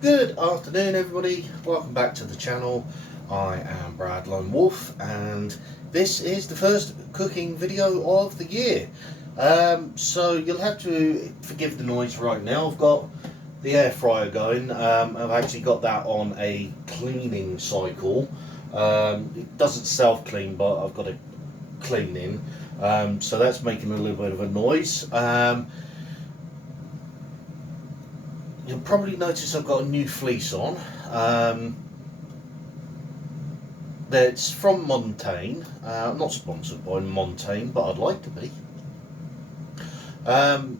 Good afternoon, everybody. Welcome back to the channel. I am Brad Lone Wolf, and this is the first cooking video of the year. So you'll have to forgive the noise right now. I've got the air fryer going. I've actually got that on a cleaning cycle. It doesn't self-clean, but I've got it cleaning. So that's making a little bit of a noise. You'll probably notice I've got a new fleece on. That's from Montaigne. I'm not sponsored by Montaigne, but I'd like to be. No,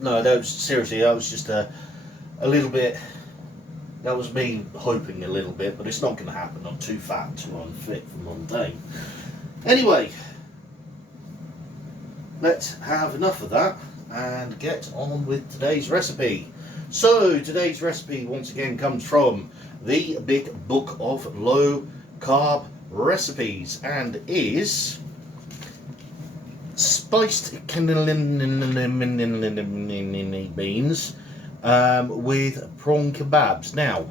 that was seriously. That was just a little bit. That was me hoping a little bit, but it's not going to happen. I'm too fat, too unfit for Montaigne. Anyway, let's have enough of that and get on with today's recipe. So today's recipe once again comes from the Big Book of Low Carb Recipes and is spiced cannellini beans with prawn kebabs. Now,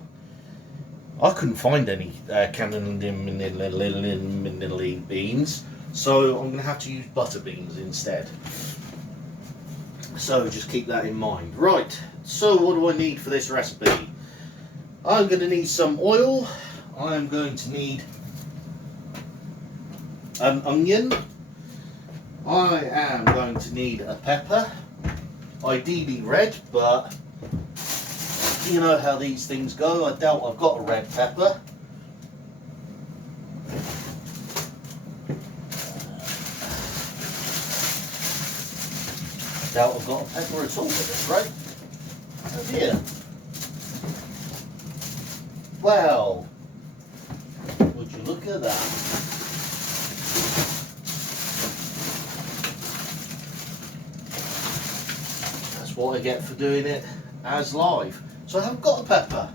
I couldn't find any cannellini beans, so I'm going to have to use butter beans instead. So just keep that in mind. Right, so what do I need for this recipe? I'm going to need some oil. I'm going to need an onion. I am going to need a pepper, ideally red, but you know how these things go. I doubt I've got a red pepper. Doubt I've got a pepper at all with this, right? Oh dear. Well, would you look at that? That's what I get for doing it as live. So I haven't got a pepper,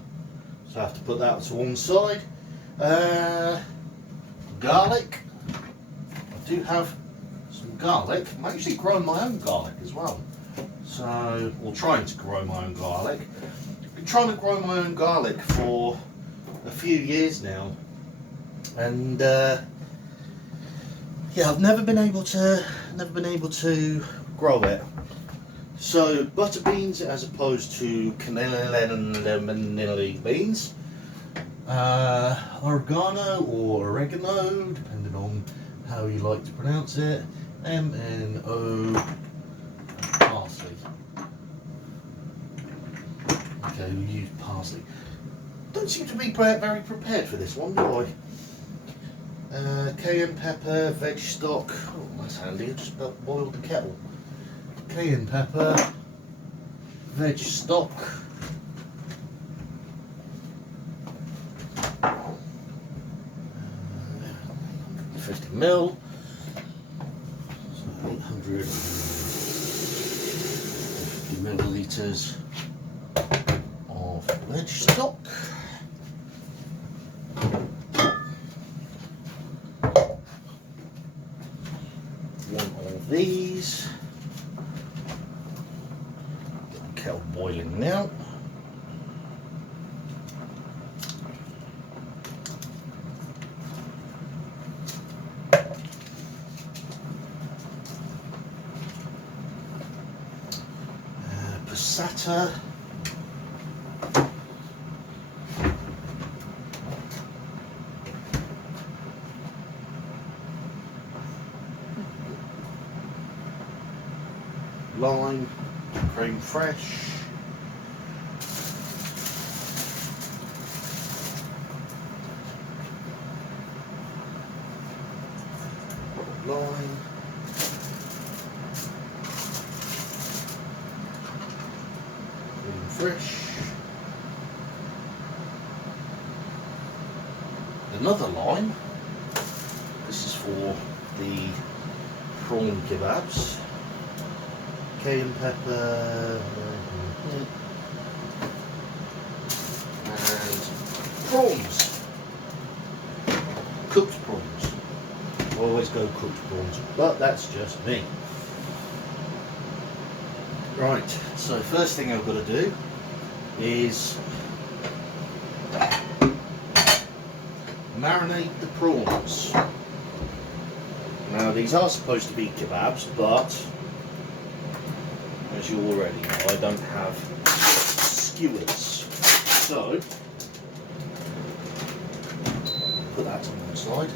so I have to put that to one side. Garlic. I do have some garlic. I'm actually growing my own garlic as well. So, or trying to grow my own garlic. I've been trying to grow my own garlic for a few years now, and yeah, I've never been able to grow it. So butter beans as opposed to cannellini beans, oregano or oregano, depending on how you like to pronounce it, MNO, parsley. Okay, we use parsley. Don't seem to be very prepared for this one, do I? Cayenne pepper, veg stock. Oh, that's handy. I just about boiled the kettle. Cayenne pepper, veg stock. 50 ml. So 850 millilitres of veg stock. One of these. Get the kettle boiling now. Passata. Lime, creme fraiche, lime, creme fraiche, another lime. This is for the prawn kebabs. Cayenne pepper and prawns, cooked prawns. I always go cooked prawns, but that's just me. Right, so first thing I've got to do is marinate the prawns. Now these are supposed to be kebabs, but as you already know, I don't have skewers. So put that to one side.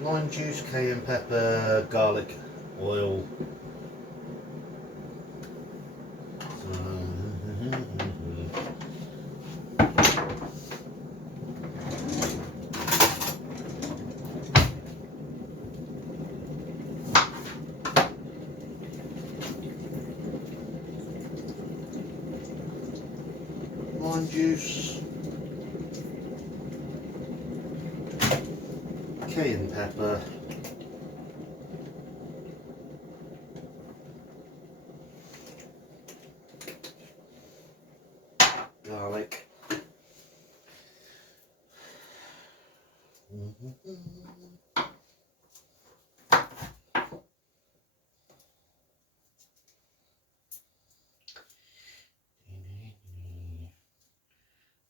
Lime juice, cayenne pepper, garlic, oil. Lime juice, cayenne pepper, garlic,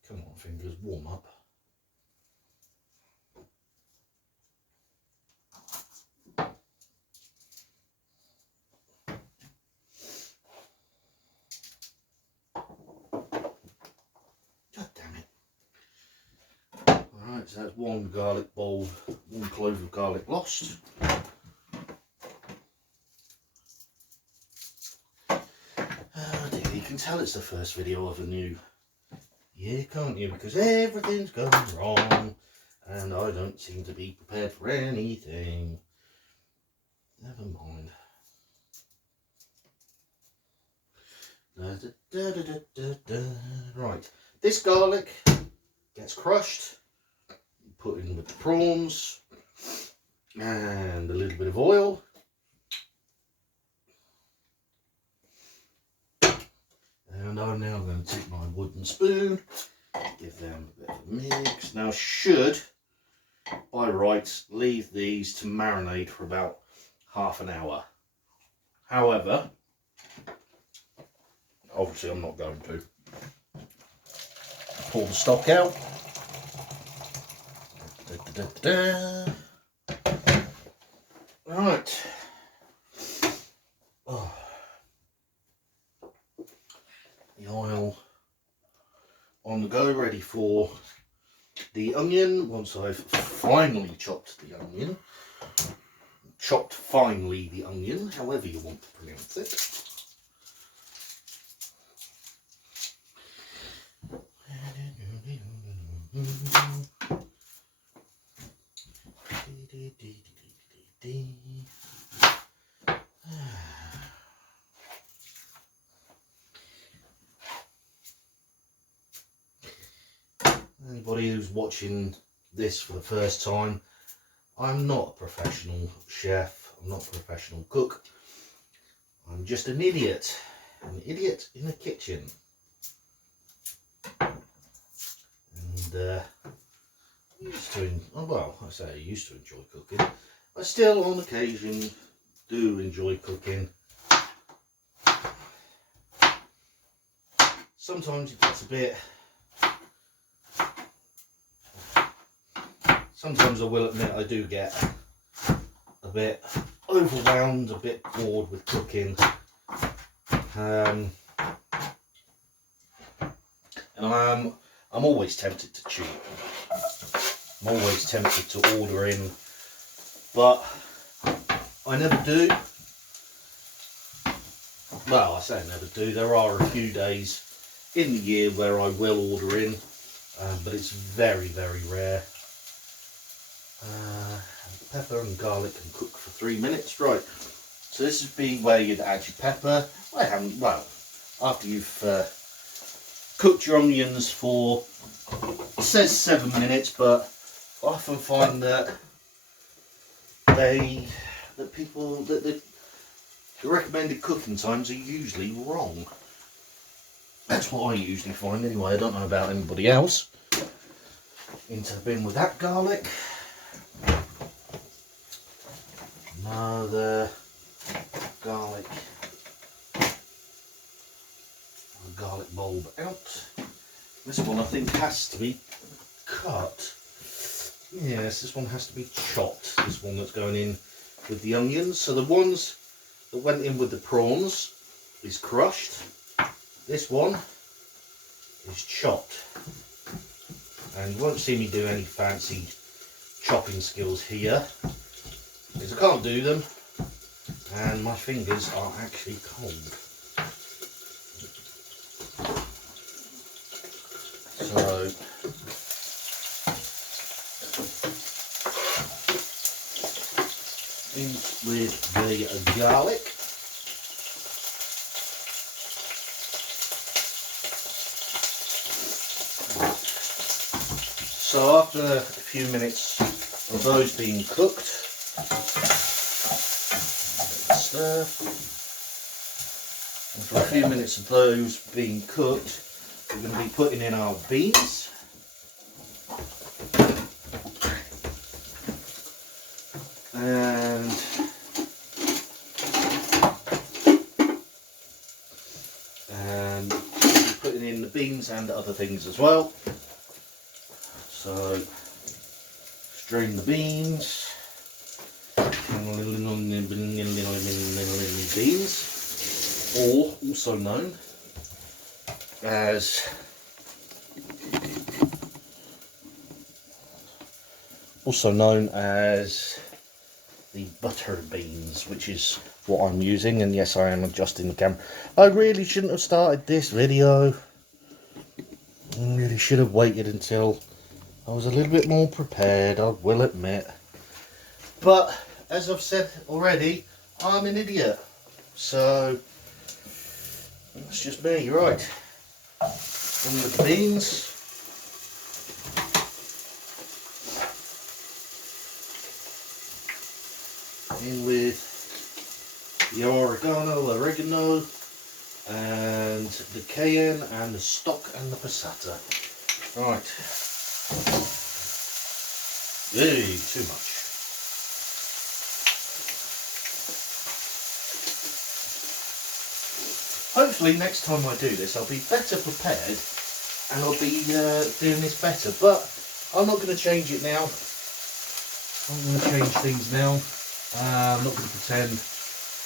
come on fingers, warm up. God damn it. Alright, so that's one garlic bulb, one clove of garlic lost. Oh dear, you can tell it's the first video of a new year, can't you? Because everything's going wrong and I don't seem to be prepared for anything. Never mind. Right, this garlic gets crushed, put in with the prawns and a little bit of oil. And I'm now going to take my wooden spoon, give them a bit of a mix. Now should, by rights, leave these to marinate for about half an hour. However, obviously I'm not going to. Pull the stock out. Right. Oh. The oil on the go, ready for the onion. Once I've finally chopped the onion, chopped finely the onion, however you want to pronounce it. Anybody who's watching this for the first time, I'm not a professional chef, I'm not a professional cook, I'm just an idiot in a kitchen. And well, I say I used to enjoy cooking. I still on occasion do enjoy cooking. Sometimes it gets a bit, sometimes I will admit I do get a bit overwhelmed, a bit bored with cooking. And I'm always tempted to cheat. I'm always tempted to order in, but I never do. Well, I say I never do. There are a few days in the year where I will order in, but it's very, very rare. Pepper and garlic can cook for 3 minutes. Right, so this would be where you'd add your pepper. I haven't, well, after you've cooked your onions for, it says 7 minutes, but I often find that the recommended cooking times are usually wrong. That's what I usually find anyway. I don't know about anybody else. Into the bin with that garlic. Another garlic This one I think has to be cut. Yes, this one has to be chopped. This one that's going in with the onions. So the ones that went in with the prawns is crushed. This one is chopped. And you won't see me do any fancy chopping skills here, because I can't do them and my fingers are actually cold. So in with the garlic. So after a few minutes of those being cooked, stir. After a few minutes of those being cooked, we're going to be putting in our beans. And we'll be putting in the beans and other things as well. So strain the beans, or also known as the butter beans, which is what I'm using. And yes, I am adjusting the camera. I really shouldn't have started this video. I really should have waited until I was a little bit more prepared, I will admit. But as I've said already, I'm an idiot. So that's just me, right? In with the beans. In with the oregano, and the cayenne, and the stock, and the passata. Right. Hey, too much. Hopefully next time I do this I'll be better prepared and I'll be doing this better, but I'm not going to change it now. I'm going to change things now. I'm not going to pretend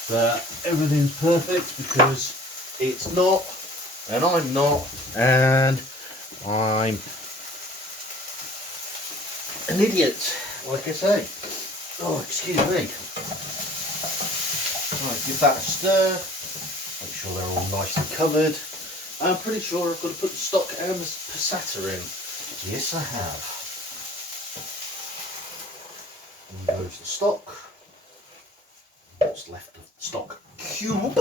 that everything's perfect, because it's not, and I'm not, and I'm an idiot, like I say. Oh, excuse me. Right, give that a stir. Make sure they're all nicely covered. I'm pretty sure I've got to put the stock and the passata in. Yes, I have. And goes the stock. What's left of the stock cube.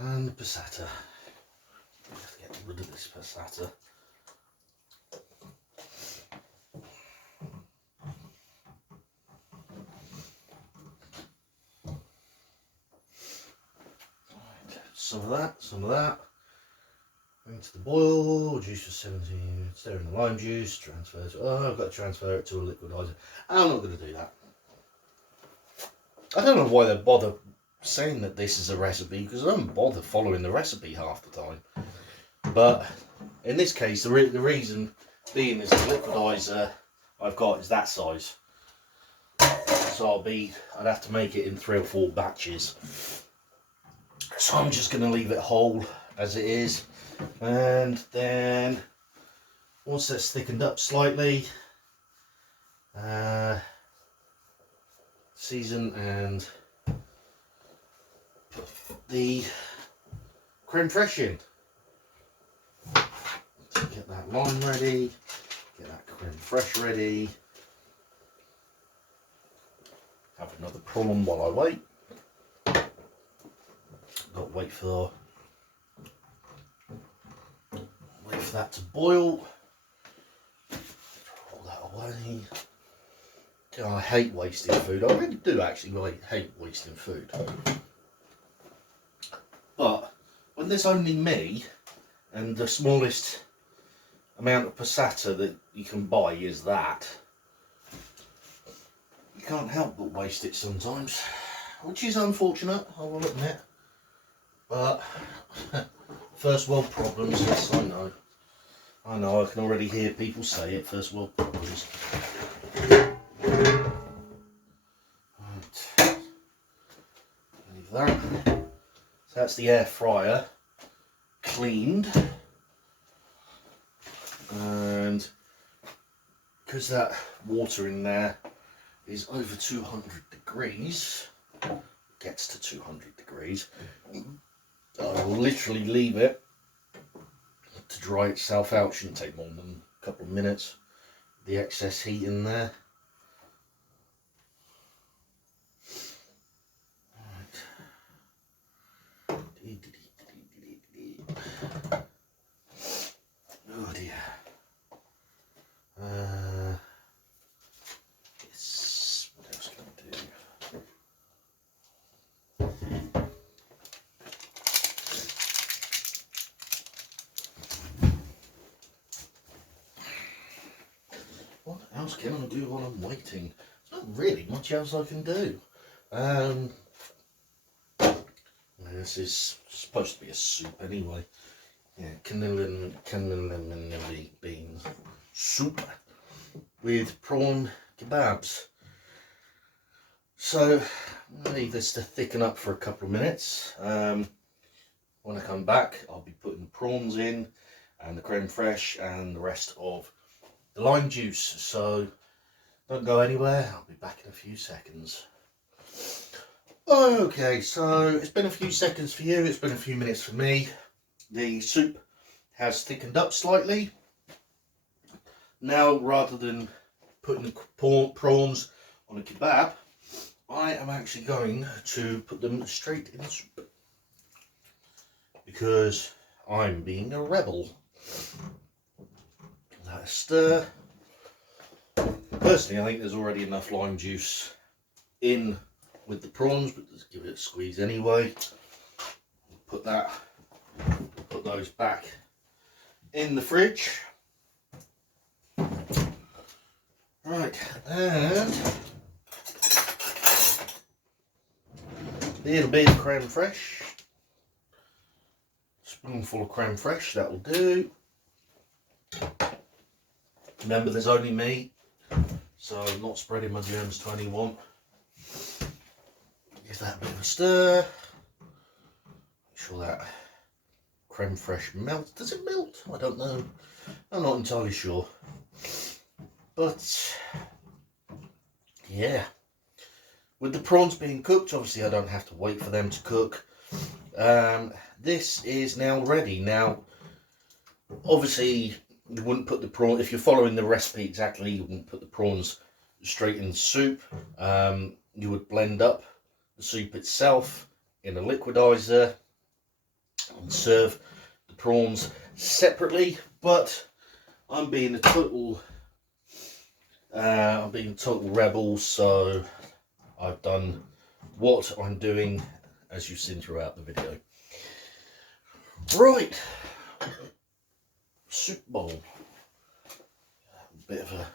And the passata. Let's get rid of this passata. Some of that. Into the boil, reduce for 17, stir in the lime juice, transfer it. Oh, I've got to transfer it to a liquidizer. I'm not going to do that. I don't know why they bother saying that this is a recipe, because I don't bother following the recipe half the time. But in this case, the reason being is the liquidizer I've got is that size. So I'd have to make it in 3 or 4 batches. So I'm just going to leave it whole as it is. And then once that's thickened up slightly, season and put the creme fraiche in. So get that lime ready, get that creme fraiche ready. Have another prawn while I wait. Got to wait for that to boil. Roll that away. I hate wasting food. I really do actually hate wasting food. But when there's only me and the smallest amount of passata that you can buy is that, you can't help but waste it sometimes, which is unfortunate, I will admit. But first world problems, yes, I know. I know, I can already hear people say it, first world problems. Right. Leave that. So that's the air fryer cleaned. And because that water in there is over 200 degrees, gets to 200 degrees, I will literally leave it to dry itself out. Shouldn't take more than a couple of minutes. The excess heat in there. Right. Oh dear. Yes. What else can I do? What else can I do while I'm waiting? There's not really much else I can do. This is supposed to be a soup anyway. Yeah, cannellini beans soup with prawn kebabs. So I'm going to leave this to thicken up for a couple of minutes. When I come back, I'll be putting the prawns in and the creme fraiche and the rest of the lime juice. So don't go anywhere, I'll be back in a few seconds. Okay, so it's been a few seconds for you, it's been a few minutes for me. The soup has thickened up slightly. Now, rather than putting the prawns on a kebab, I am actually going to put them straight in the soup. Because I'm being a rebel. Let us stir. Personally, I think there's already enough lime juice in with the prawns, but let's give it a squeeze anyway. Put those back in the fridge. Right, and a little bit of creme fraiche. Spoonful of creme fraiche, that will do. Remember, there's only me, so I'm not spreading my germs to anyone. Give that a bit of a stir. Make sure that creme fraiche melts. Does it melt? I don't know. I'm not entirely sure. But yeah, with the prawns being cooked, obviously I don't have to wait for them to cook. This is now ready. Now, obviously, you wouldn't put the prawn, if you're following the recipe exactly, you wouldn't put the prawns straight in the soup. You would blend up the soup itself in a liquidizer and serve the prawns separately. But I'm being a total rebel, so I've done what I'm doing, as you've seen throughout the video. Right, soup bowl. A bit of a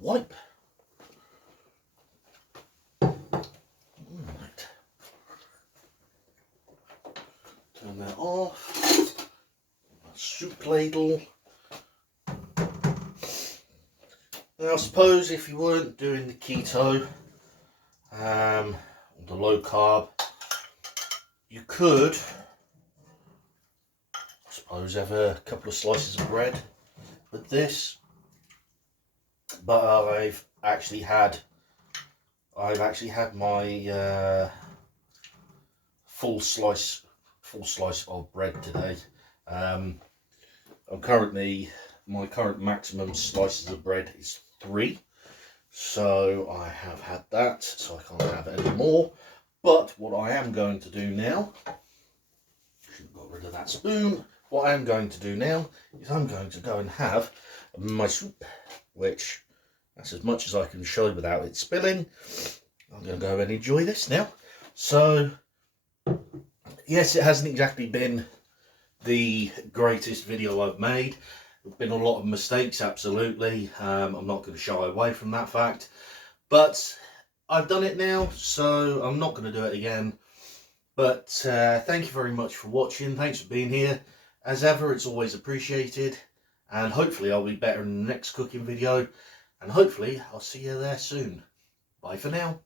wipe. Right. Turn that off. A soup ladle. Now, I suppose if you weren't doing the keto, the low carb, you could, I suppose, have a couple of slices of bread with this. But I've actually had my full slice of bread today. My current maximum slices of bread is 3, so I have had that, so I can't have any more. But what I am going to do now, should have got rid of that spoon. What I am going to do now is I'm going to go and have my soup, which that's as much as I can show without it spilling. I'm going to go and enjoy this now. So, yes, it hasn't exactly been the greatest video I've made. There've been a lot of mistakes, absolutely. I'm not going to shy away from that fact. But I've done it now, so I'm not going to do it again. But thank you very much for watching. Thanks for being here. As ever, it's always appreciated. And hopefully I'll be better in the next cooking video. And hopefully I'll see you there soon. Bye for now.